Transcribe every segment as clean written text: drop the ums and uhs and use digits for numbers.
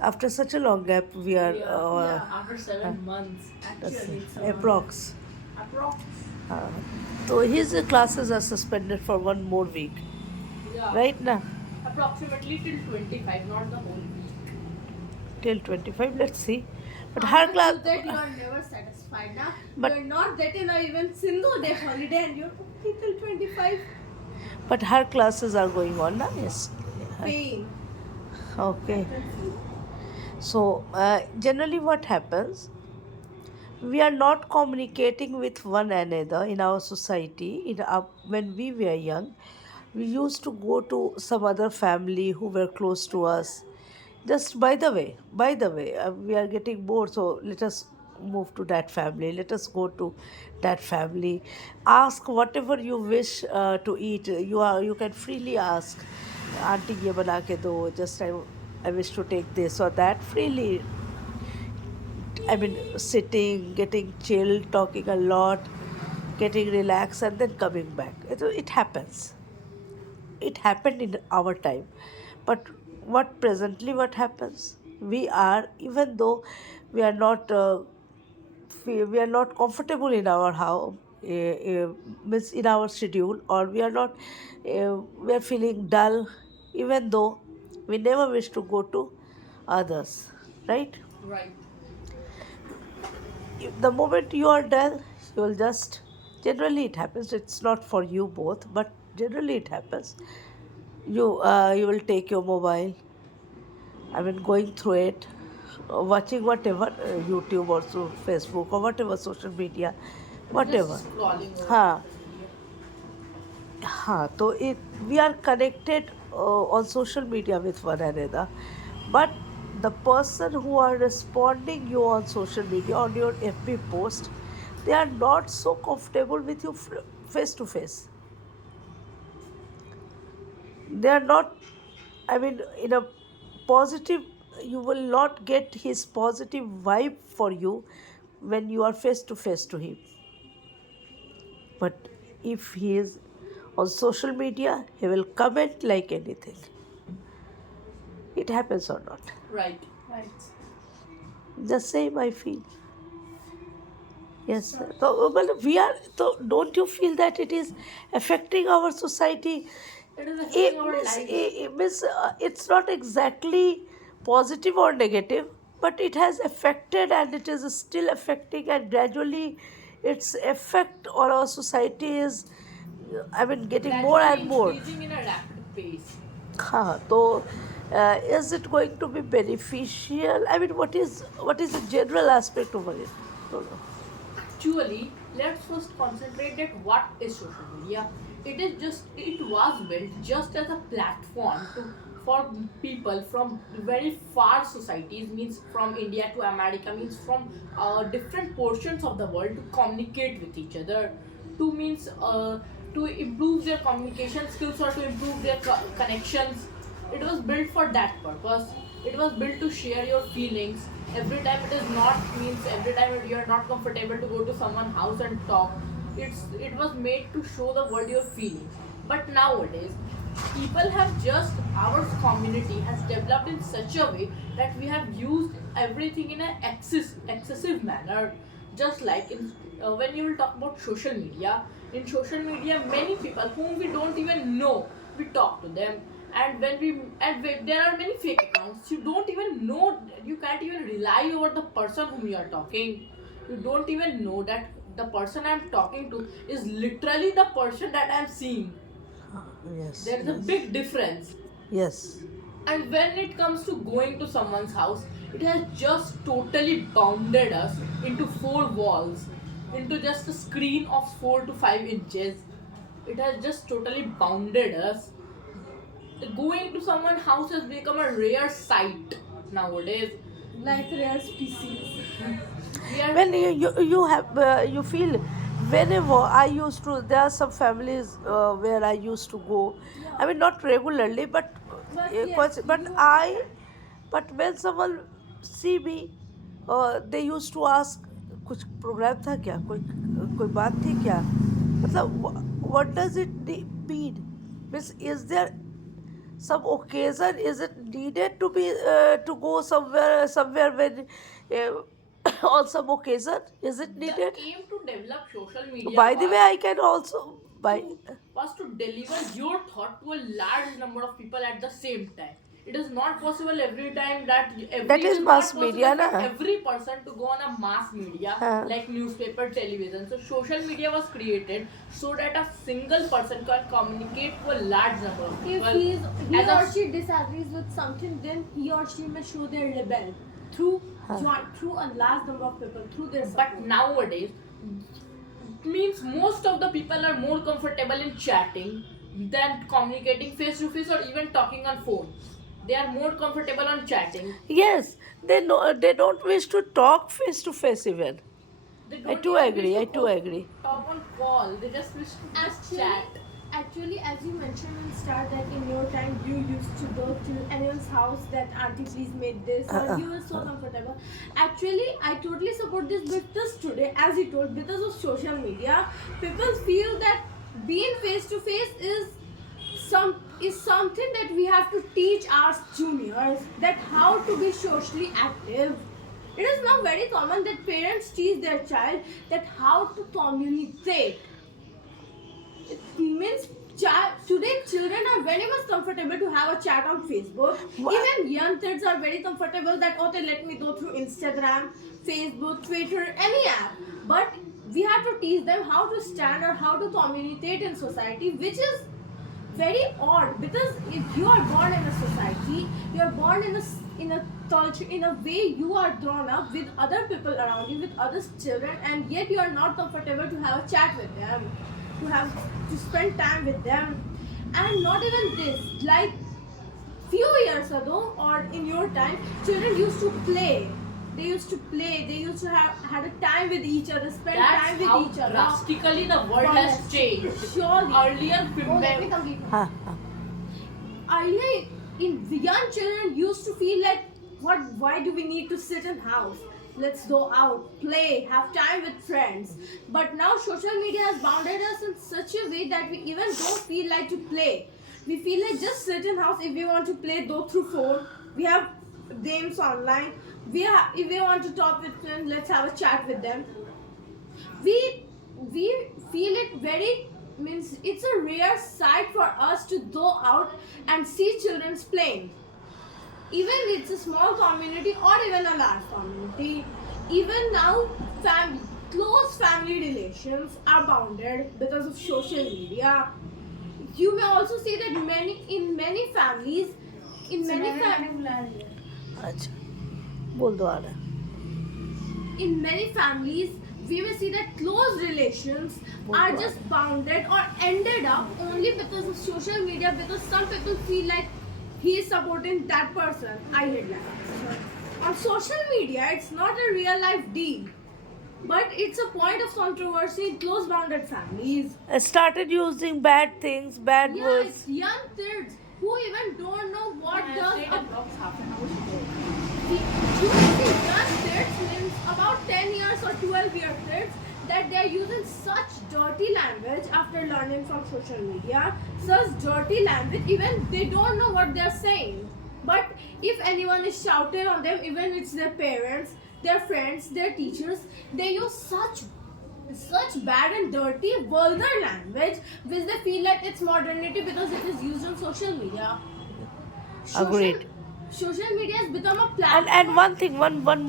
After such a long gap, we are Yeah, after uh, 7 months. that's Actually, it's a month. approx. Approx. Uh, so his classes are suspended for one more week, Yeah, right now approximately till 25, not the whole week. till 25. Let's see, but How her much class, is that you are never satisfied now? You but are not getting a even Sindhu Day holiday and you're okay till 25. but her classes are going on now. Yes. Pain. I Okay. can feel. So generally, what happens? We are not communicating with one another in our society. When we were young, we used to go to some other family who were close to us. Just by the way, we are getting bored, so let us move to that family. Let us go to that family. Ask whatever you wish to eat. You can freely ask, Auntie, ye bana ke do. Just I wish to take this or that freely. I mean, sitting, getting chilled, talking a lot, getting relaxed, and then coming back. It happens. It happened in our time. But what happens? We are, even though we are not, we are not comfortable in our house, means in our schedule, or we are feeling dull, even though we never wish to go to others, right? Right. The moment you are dull, you will just, generally it happens, it's not for you both, but generally it happens, you will take your mobile, I mean, going through it, watching whatever, YouTube or so Facebook or whatever social media, whatever. Just scrolling over Ha, social media. ha. So we are connected on social media with one another, but the person who are responding you on social media on your FB post, they are not so comfortable with you face to face. They are not, I mean, in a positive, you will not get his positive vibe for you when you are face to face to him. But if he is on social media, he will comment like anything. It happens or not. Right. Right. The same I feel. Yes. Sure. So, but we are. So, don't you feel that it is affecting our society? It is affecting our lives. It's not exactly positive or negative, but it has affected and it is still affecting, and gradually its effect on our society is, I mean, getting more Gradually and more. increasing in a rapid pace. हाँ, so is it going to be beneficial? I mean, what is the general aspect of it? Don't know. Actually, let's first concentrate that what is social media. It was built just as a platform to for people from very far societies, means from India to America, means from different portions of the world, to communicate with each other, to means to improve their communication skills or to improve their connections. It was built for that purpose. It was built to share your feelings. Every time it is not, means every time you are not comfortable to go to someone's house and talk, it was made to show the world your feelings. But nowadays, people have just, our community has developed in such a way that we have used everything in an excessive manner. Just like when you will talk about social media, in social media many people whom we don't even know, we talk to them. And there are many fake accounts, you don't even know, you can't even rely over the person whom you are talking. You don't even know that the person I'm talking to is literally the person that I'm seeing. Yes, There's a yes, big difference. yes. And when it comes to going to someone's house, it has just totally bounded us into four walls, into just a screen of 4 to 5 inches. It has just totally bounded us. Going to someone's house has become a rare sight nowadays. Like rare species. We are. When you have you feel, whenever I used to, there are some families where I used to go. I Yeah. mean, not regularly, but But yes, but you are I, right. but when someone see me, they used to ask, कुछ programme था क्या, कोई कोई बात थी क्या, मतलब what does it mean, means is there some occasion, is it needed to be to go somewhere when on some occasion, is it The needed? aim to develop social media By the way, was I can also by to to deliver your thought to a large number of people at the same time. It is not possible every time that that every it is is mass not media possible for na. every person to go on a mass media Huh. like newspaper, television. So social media was created so that a single person can communicate to a large number of If people he as a or she disagrees with something, then he or she may show their rebel through Huh. through a large number of people through their but support. nowadays means most of the people are more comfortable in chatting than communicating face to face or even talking on phone. They are more comfortable on chatting. Yes, they know, they don't wish to talk face to face even. They I don't too even wish agree. to I too agree. talk on call. They just wish to just Actually, chat. as you mentioned in start that in your time you used to go to anyone's house that auntie please made this or Uh-uh. you were so comfortable. Actually, I totally support this because today, as you told, because of social media, people feel that being face to face is something that we have to teach our juniors that how to be socially active. It is now very common that parents teach their child that how to communicate. It means today children are very much comfortable to have a chat on Facebook. Wha- Even young kids are very comfortable that okay, let me go through Instagram, Facebook, Twitter, any app. But we have to teach them how to stand or how to communicate in society, which is very odd because if you are born in a society, you are born in a culture, in a way you are grown up with other people around you, with other children, and yet you are not comfortable to have a chat with them, to have to spend time with them. And not even this, like few years ago or in your time, children used to play. They used to play. They used to have had a time with each other, spend time That's with how each other. drastically the world has changed. Surely. Earlier, Oh, let me complete. Huh, huh. Earlier, in the young children used to feel like, what? Why do we need to sit in house? Let's go out, play, have time with friends. But now social media has bounded us in such a way that we even don't feel like to play. We feel like just sit in house. If we want to play, go through phone. We have games online. If we want to talk with friends, let's have a chat with them. We we feel it very, means it's a rare sight for us to go out and see children playing, even it's a small community or even a large community. Even now, close family relations are bounded because of social media. You may also see that many families, in many families, अच्छा बोल दो आ रहा है. in many families, we will see that close relations are just bounded or ended up only because of social media, because some people feel like he is supporting that person. I hate that. On social media, it's not a real life deal, but it's a point of controversy in close bounded families. I started using bad things, bad Yeah, words. it's young kids who even don't know what I does stayed a approx half an hour ago. you see young kids means about 10 years or 12 year kids that they are using such dirty language after learning from social media, such dirty language, even they don't know what they are saying. But if anyone is shouting on them, even it's their parents, their friends, their teachers, they use such bad and dirty vulgar language which they feel like it's modernity because it is used on social media. social Agreed. social media has become a And platform. one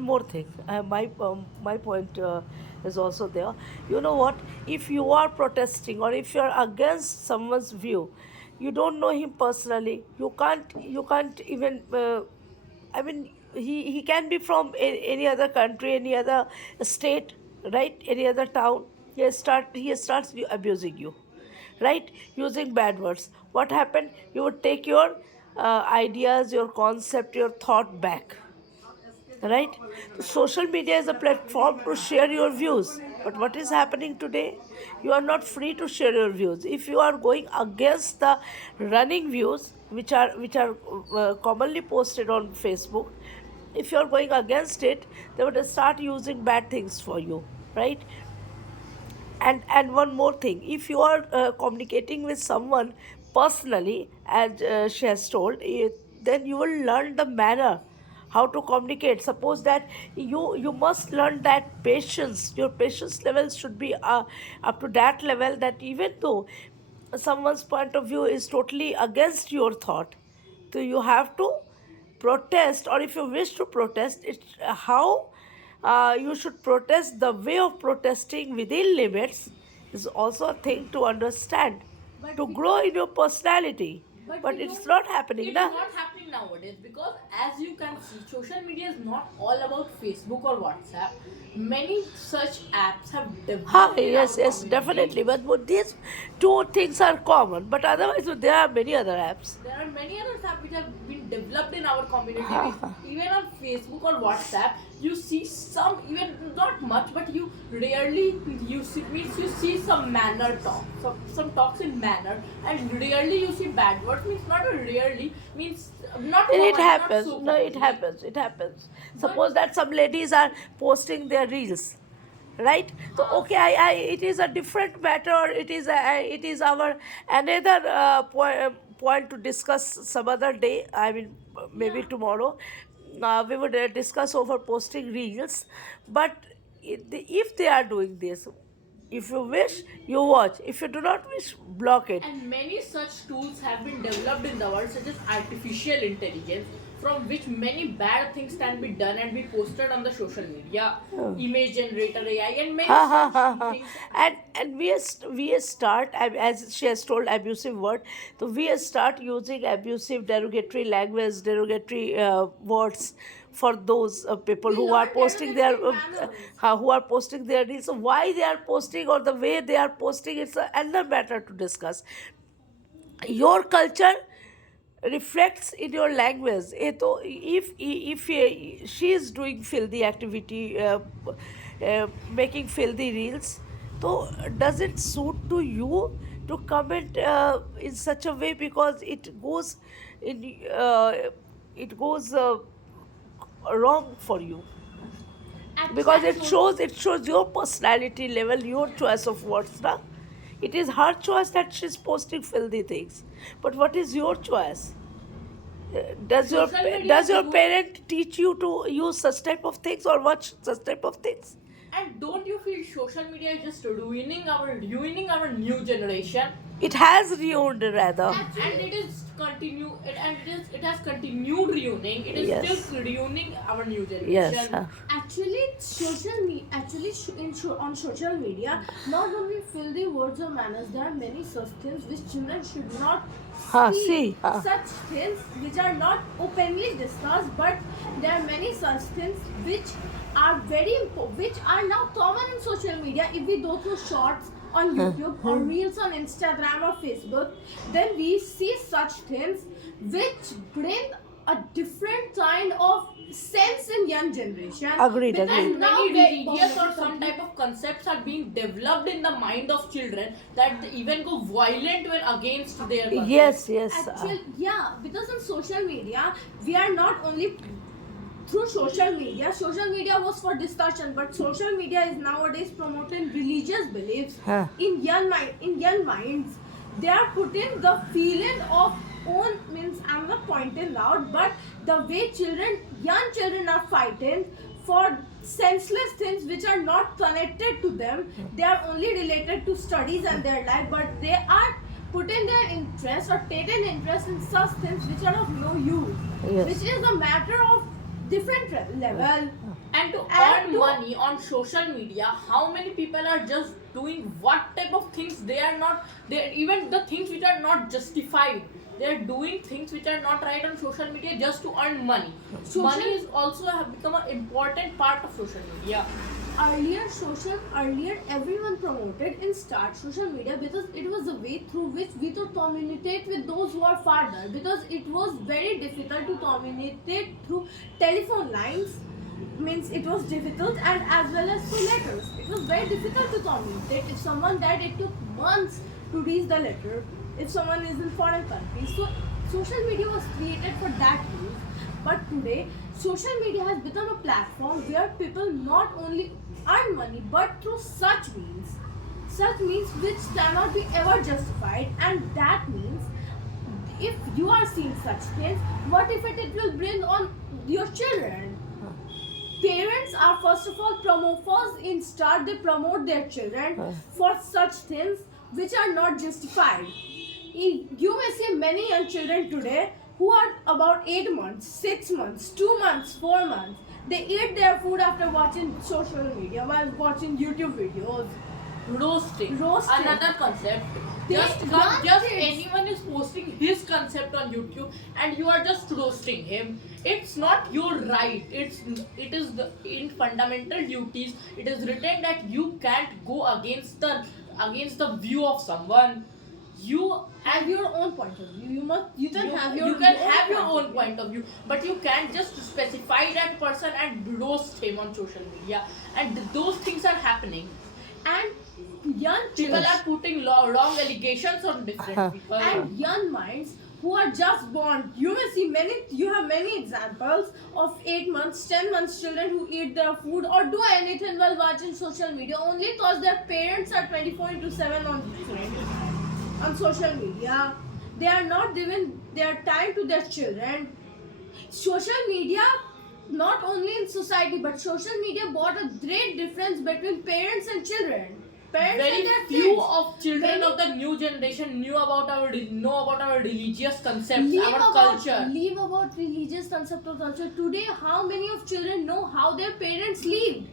more thing. My point is also there. You know what? If you are protesting or if you are against someone's view, you don't know him personally. You can't even. I mean, he can be from any other country, any other state, right? Any other town. He starts abusing you, right? Using bad words. What happened? You would take your ideas, your concept, your thought back, right? Social media is a platform to share your views, but what is happening today? You are not free to share your views. If you are going against the running views which are commonly posted on Facebook, if you are going against it, they would start using bad things for you, right? And one more thing, if you are communicating with someone personally, as she has told, then you will learn the manner how to communicate. Suppose that you must learn that patience, your patience levels should be up to that level, that even though someone's point of view is totally against your thought, so you have to protest, or if you wish to protest it, how you should protest, the way of protesting within limits is also a thing to understand, But to we grow in your personality. but But we it's don't. not happening It's na. not happening nowadays because, as you can see, social media is not all about Facebook or WhatsApp. Many such apps have Ha, developed in our yes, yes, community. definitely. But these two things are common. But otherwise, there are many other apps. There are many other apps which have been developed in our community. Ha, ha. Even on Facebook or WhatsApp, you see some, even not much, but you rarely you see, means you see some manner talk, some talks in manner, and rarely you see bad words. Means not a rarely, means not And it common, not happens. so No, it common. happens. It happens. But Suppose that some ladies are posting their reels, right? So uh, okay, it is a different matter. It is our another point to discuss some other day. I mean, maybe yeah. tomorrow. We would discuss over posting reels, but if they are doing this, if you wish, you watch. If you do not wish, block it. And many such tools have been developed in the world, such as artificial intelligence, from which many bad things can be done and be posted on the social media, Oh. image generator AI, and Ha many ha such ha ha. things. And we start, as she has told, abusive word. So we start using abusive, derogatory language, derogatory words for those people We who are learn posting their derogatory manners. who are posting their reels. So why they are posting, or the way they are posting, it's another matter to discuss. Your culture reflects in your language. If she is doing filthy activity, making filthy reels, so does it suit to you to comment in such a way, because in uh, it goes wrong for you, because Actually, it shows your personality level, your choice of words na. It is her choice that she's posting filthy things, but what is your choice? Social media Does is your good. parent teach you to use such type of things or watch such type of things? And don't you feel social media is just ruining our new generation? It has ruined rather. And actually, it is continue it, and it has continued ruining. It is Yes, still ruining our new yes, generation. actually, on social media, not only filthy words or manners, there are many such things which children should not ha, speak. see, ha. Such things which are not openly discussed, but there are many such things which are which are now common in social media. If we go through shorts on YouTube or reels on Instagram or Facebook, then we see such things which bring a different kind of sense in young generation. Agreed, Because agreed. And now many very religious or positive some type of concepts are being developed in the mind of children that they even go violent when against their purpose. Yes, yes. actually, yeah, because on social media we are not only through social media was for discussion, but social media is nowadays promoting religious beliefs Huh. in young minds. They are putting the feeling of own, means I'm not pointing out, but the way young children are fighting for senseless things which are not connected to them. They are only related to studies and their life, but they are putting their interest or taking interest in such things which are of no use, Yes. which is a matter of different level. And to And earn to- money on social media, how many people are just doing what type of things they are not, they even the things which are not justified, they are doing things which are not right on social media just to earn money. Money is also have become an important part of social media. Earlier everyone promoted in start social media because it was a way through which we could communicate with those who are farther, because it was very difficult to communicate through telephone lines. Means it was difficult, and as well as through letters it was very difficult to communicate. If someone died, it took months to reach the letter if someone is in foreign countries. So social media was created for that use. But today, social media has become a platform where people not only earn money but through such means which cannot be ever justified, and that means if you are seeing such things, what effect it will bring on your children? Parents are first of all first in start they promote their children for such things which are not justified. You may see many young children today who are about 8 months, 6 months, 2 months, 4 months. They eat their food after watching social media, while watching YouTube videos. Roasting. Roasting. Another concept. They Just want just it. anyone is posting his concept on YouTube and you are just roasting him. It's not your right. It is the in fundamental duties. It is written that you can't go against the view of someone. You Have your own point of view. You can have your you can own have your point own of view. point of view, but you can't just specify that person and roast him on social media. And those things are happening. And young People children are putting wrong allegations on different people. and young minds who are just born. You have many examples of 8 months, 10 months children who eat their food or do anything while watching social media only because their parents are 24/7 on social media. They are not giving their time to their children. Social media, not only in society, but social media brought a great difference between parents and children. Parents Very and their few kids. of children Very- of the new generation know about our religious concepts, our culture. Leave about religious concept of culture. Today, how many of children know how their parents lived?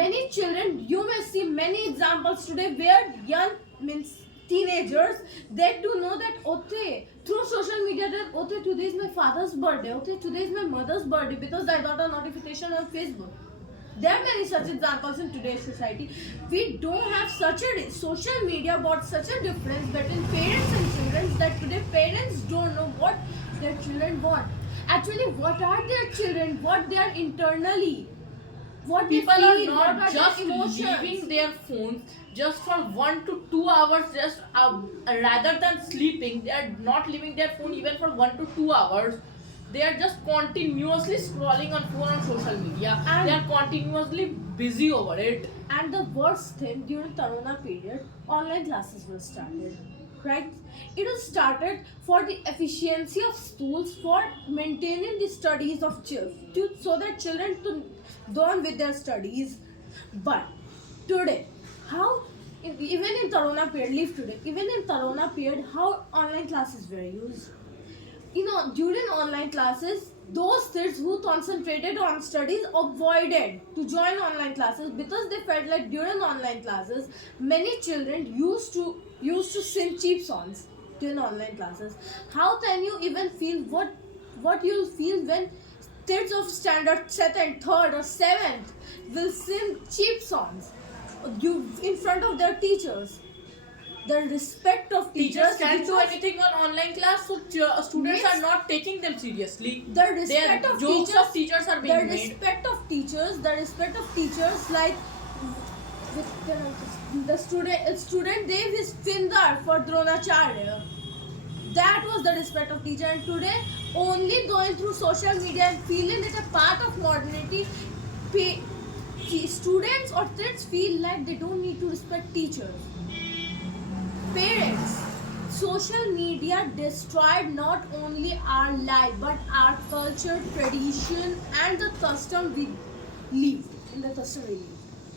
Many children, you may see many examples today where young means teenagers, they do know that okay, through social media that okay, today is my father's birthday, okay, today is my mother's birthday because I got a notification on Facebook. There are many such examples in today's society. We don't have such a social media brought such a difference between parents and children that today parents don't know what their children want. Actually, what are their children? What they are internally? What People they are feel? not what are just their emotions? leaving their phones just for 1 to 2 hours, just rather than sleeping. They are not leaving their phone even for 1 to 2 hours. They are just continuously scrolling on phone on social media. And- They are continuously busy over it. And the worst thing, during Corona period, online classes were started. Right? It was started for the efficiency of schools for maintaining the studies of children, so that children to go on with their studies. But today, how even in Corona period, leave today, even in Corona period, how online classes were used. During online classes, those kids who concentrated on studies avoided to join online classes because they felt like during online classes, many children used to sing cheap songs during online classes. How can you even feel what you'll feel when kids of standard second, third, or seventh will sing cheap songs in front of their teachers? The respect of Teachers can't do because- anything on online class, so students Yes. are not taking them seriously. The respect Their of jokes teachers, of teachers are the being made. respect of teachers like the student gave his finger for Dronacharya. That was the respect of teacher. And today, only going through social media and feeling it a part of modernity, students or kids feel like they don't need to respect teachers. Parents, social media destroyed not only our life but our culture, tradition, and the custom we lived in the custom we lived.